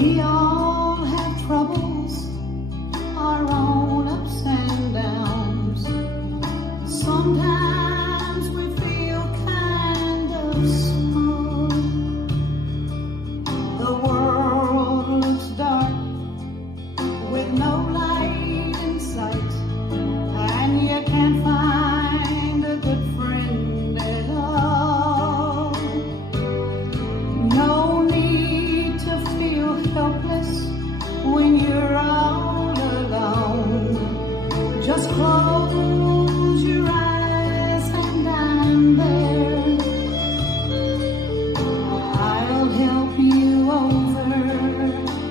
We all have troubles, our own ups and downs. Sometimes we feel kind of small. The world looks dark with no light in sight, and you can't find a good friend at all. No need to feel helpless when you're all alone. Just close your eyes and I'm there. I'll help you over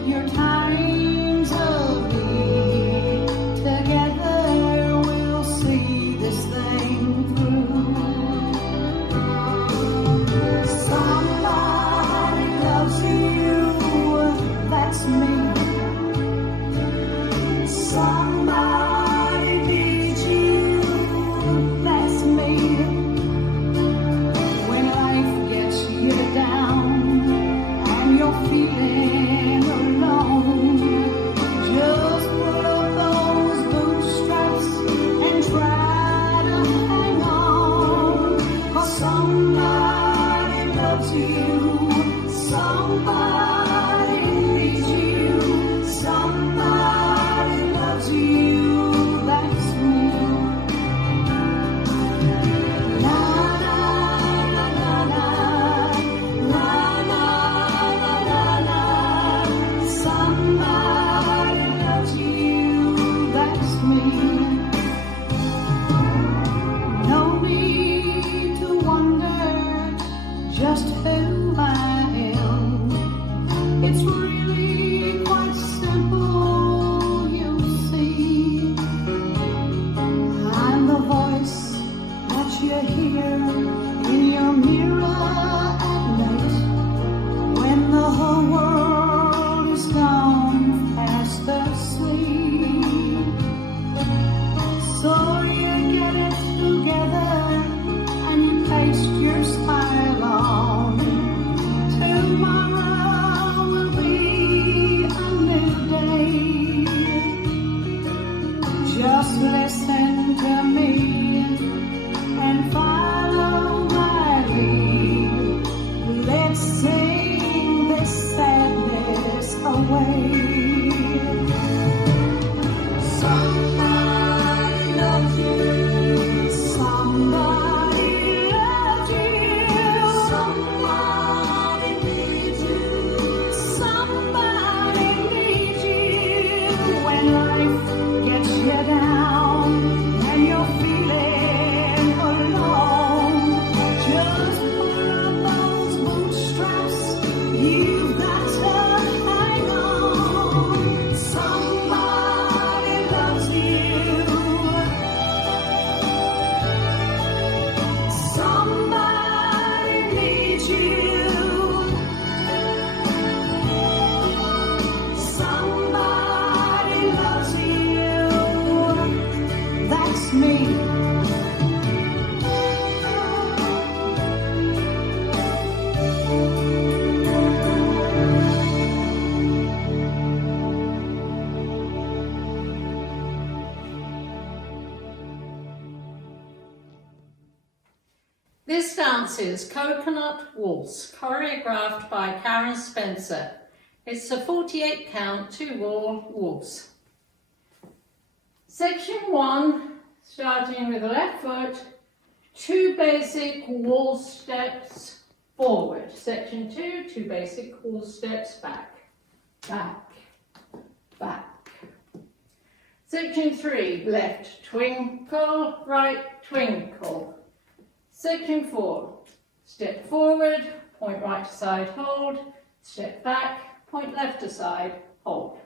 your times of need. Together we'll see this thing through. Somebody loves you, that's me. Somebody needs you, that's me. When life gets you down and you're feeling alone, just pull up those bootstraps and try to hang on. 'Cause somebody loves you, somebody needs you, somebody loves you, that's me. La la la la la, la la la la la. Somebody loves you, that's me. No need to wonder just who I am. It's really quite simple, you'll see. I'm the voice that you hear in your mirror at night, when the whole world is gone fast asleep. So you get it together and you paste your smile on. Tomorrow will be a new day. Just listen to me and follow my lead. Let's sing this sadness away. Somebody loves you, somebody loves you, somebody needs you, somebody needs you. When life gets you down and you're feeling alone, just pull up those bootstraps, you've got to hang on. Somebody loves you, somebody needs you, somebody loves you, that's me. This dance is Cokernut Waltz, choreographed by Karen Spencer. It's a 48 count 2-wall waltz. Section 1, starting with the left foot, 2 basic waltz steps forward. Section 2, 2 basic waltz steps back, back, back. Section 3, left twinkle, right twinkle. Section 4, step forward, point right to side, hold, step back, point left to side, hold.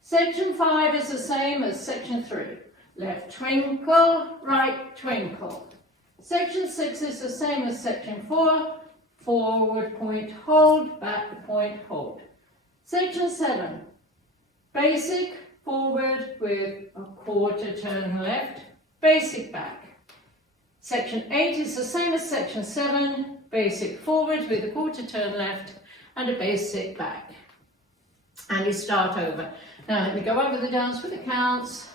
Section 5 is the same as section 3, left twinkle, right twinkle. Section 6 is the same as section 4, forward point hold, back point hold. Section 7, basic forward with a quarter turn left, basic back. Section 8 is the same as section 7, basic forward with a quarter turn left and a basic back. and you start over. Now let me go over the dance with the counts.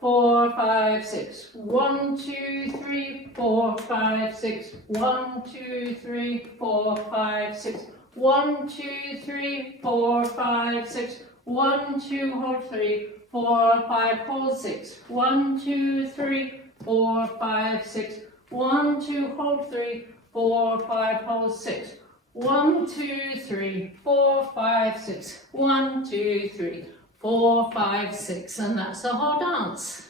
4, 5, 6. 1, 2, 3, 4, 5, 6. 1, 2, 3, 4, 5, 6. 1, 2, 3, 4, 5, 6. 1, 2, hold 3, 4, 5, hold 6. 1, 2, 3, 4, 5, 6. 1, 2, hold 3, 4, 5, hold 6. 1, 2, 3, 4, 5, 6. 1, 2, 3, 4, 5, 6, and that's the whole dance.